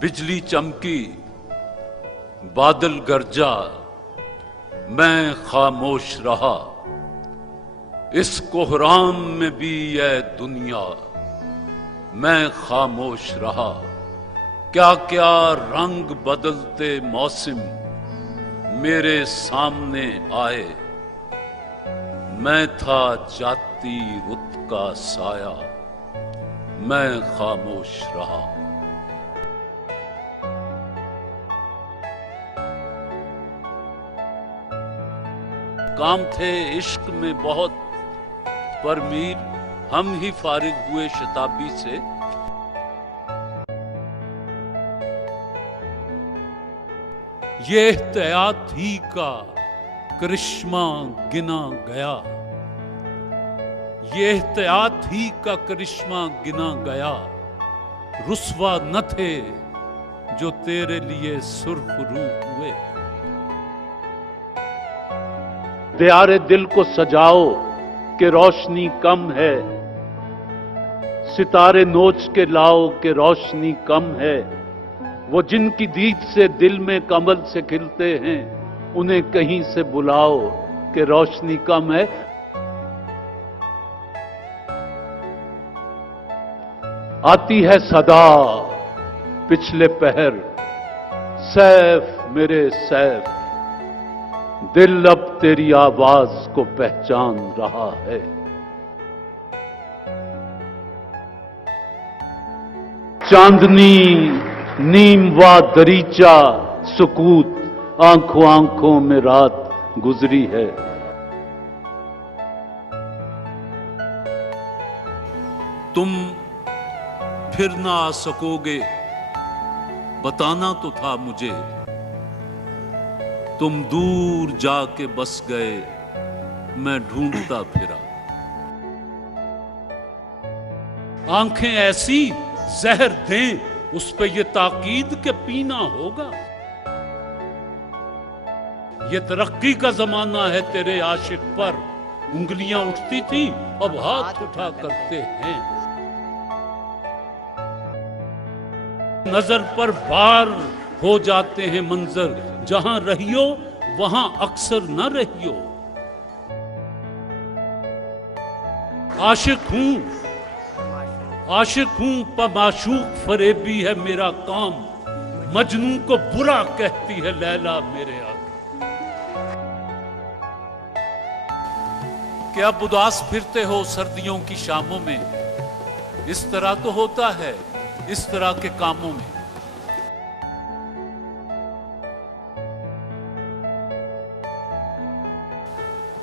बिजली चमकी, बादल गरजा, मैं खामोश रहा। इस कोहराम में भी यह दुनिया, मैं खामोश रहा। क्या क्या रंग बदलते मौसम मेरे सामने आए। मैं था जाती रुत का साया, मैं खामोश रहा। काम थे इश्क में बहुत, पर मीर हम ही फारिग हुए शताबी से। ये एहतियात ही का करिश्मा गिना गया, ये एहतियात ही का करिश्मा गिना गया। रुस्वा न थे जो तेरे लिए सुर्ख रू हुए। दियारे दिल को सजाओ कि रोशनी कम है, सितारे नोच के लाओ कि रोशनी कम है। वो जिनकी दीद से दिल में कमल से खिलते हैं, उन्हें कहीं से बुलाओ कि रोशनी कम है। आती है सदा पिछले पहर, सैफ मेरे सैफ, दिल अब तेरी आवाज को पहचान रहा है। चांदनी नीम व दरीचा सुकूत, आंखों आंखों में रात गुजरी है। तुम फिर ना आ सकोगे, बताना तो था मुझे। तुम दूर जाके बस गए, मैं ढूंढता फिरा। आंखें ऐसी जहर दें उस पे ये ताकीद के पीना होगा। ये तरक्की का जमाना है तेरे आशिक पर, उंगलियां उठती थी अब हाथ उठा करते हैं। नजर पर वार हो जाते हैं मंजर, जहां रहियो वहां अक्सर न रहियो। आशिक हूं पर माशूक फरेबी है मेरा काम। मजनू को बुरा कहती है लैला मेरे आगे। क्या उदास फिरते हो सर्दियों की शामों में, इस तरह तो होता है इस तरह के कामों में।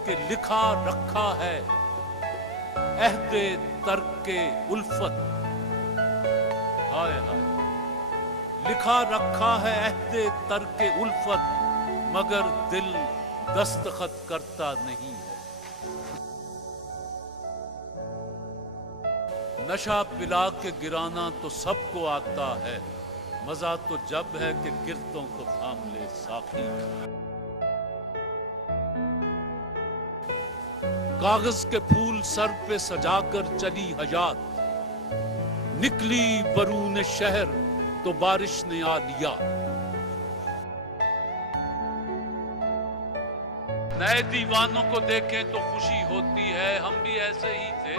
कि लिखा रखा है अहदे तर्के उल्फत, हाय हाय, लिखा रखा है अहदे तर्के उल्फत, मगर दिल दस्तखत करता नहीं है। नशा पिला के गिराना तो सबको आता है, मजा तो जब है कि गिरतों को थाम ले साकी। कागज के फूल सर पे सजाकर चली हयात, निकली बरून शहर तो बारिश ने आ लिया। नए दीवानों को देखें तो खुशी होती है, हम भी ऐसे ही थे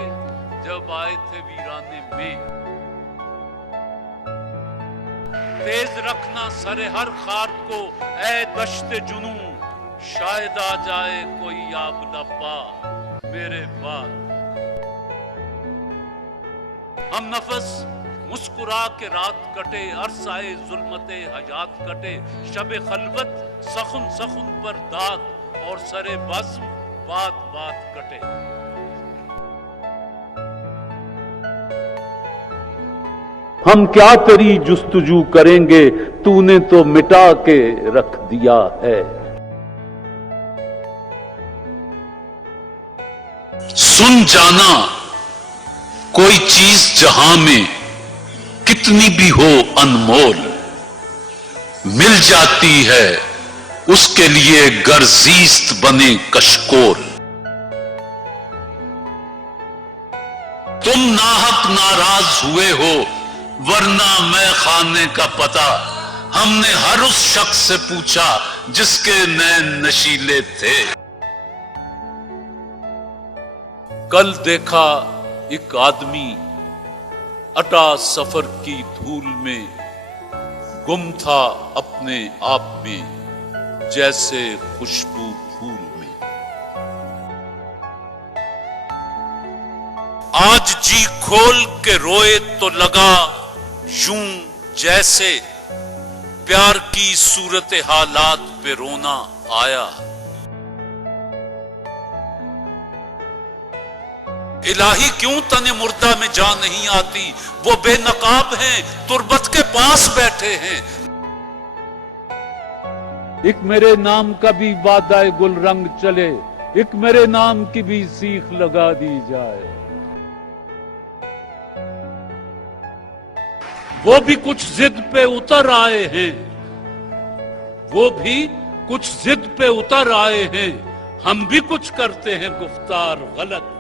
जब आए थे वीराने में। तेज रखना सरे हर खार को ऐ दश्ते जुनूं, शायद आ जाए कोई आब न पा मेरे बाद। हम नफस मुस्कुरा के रात कटे, अरसाए जुल्मते हयात कटे। शबे खलवत सखुन सखुन पर दाग, और सरे बज़्म बात बात कटे। हम क्या तेरी जुस्तजू करेंगे, तूने तो मिटा के रख दिया है। सुन जाना कोई चीज जहां में कितनी भी हो अनमोल, मिल जाती है उसके लिए गर्जीस्त बने कशकोल। तुम नाहक नाराज हुए हो ورنہ میں خانے کا پتہ ہم نے ہر اس شخص سے پوچھا جس کے نین نشیلے تھے۔ کل دیکھا ایک آدمی اٹا سفر کی دھول میں، گم تھا اپنے آپ میں جیسے خوشبو پھول میں۔ آج جی کھول کے روئے تو لگا یوں جیسے پیار کی صورت حالات پہ رونا آیا۔ الہی کیوں تن مردہ میں جان نہیں آتی، وہ بے نقاب ہیں تربت کے پاس بیٹھے ہیں۔ ایک میرے نام کا بھی وعدہ گل رنگ چلے، ایک میرے نام کی بھی سیخ لگا دی جائے۔ وہ بھی کچھ ضد پہ اتر آئے ہیں، وہ بھی کچھ ضد پہ اتر آئے ہیں، ہم بھی کچھ کرتے ہیں گفتار غلط۔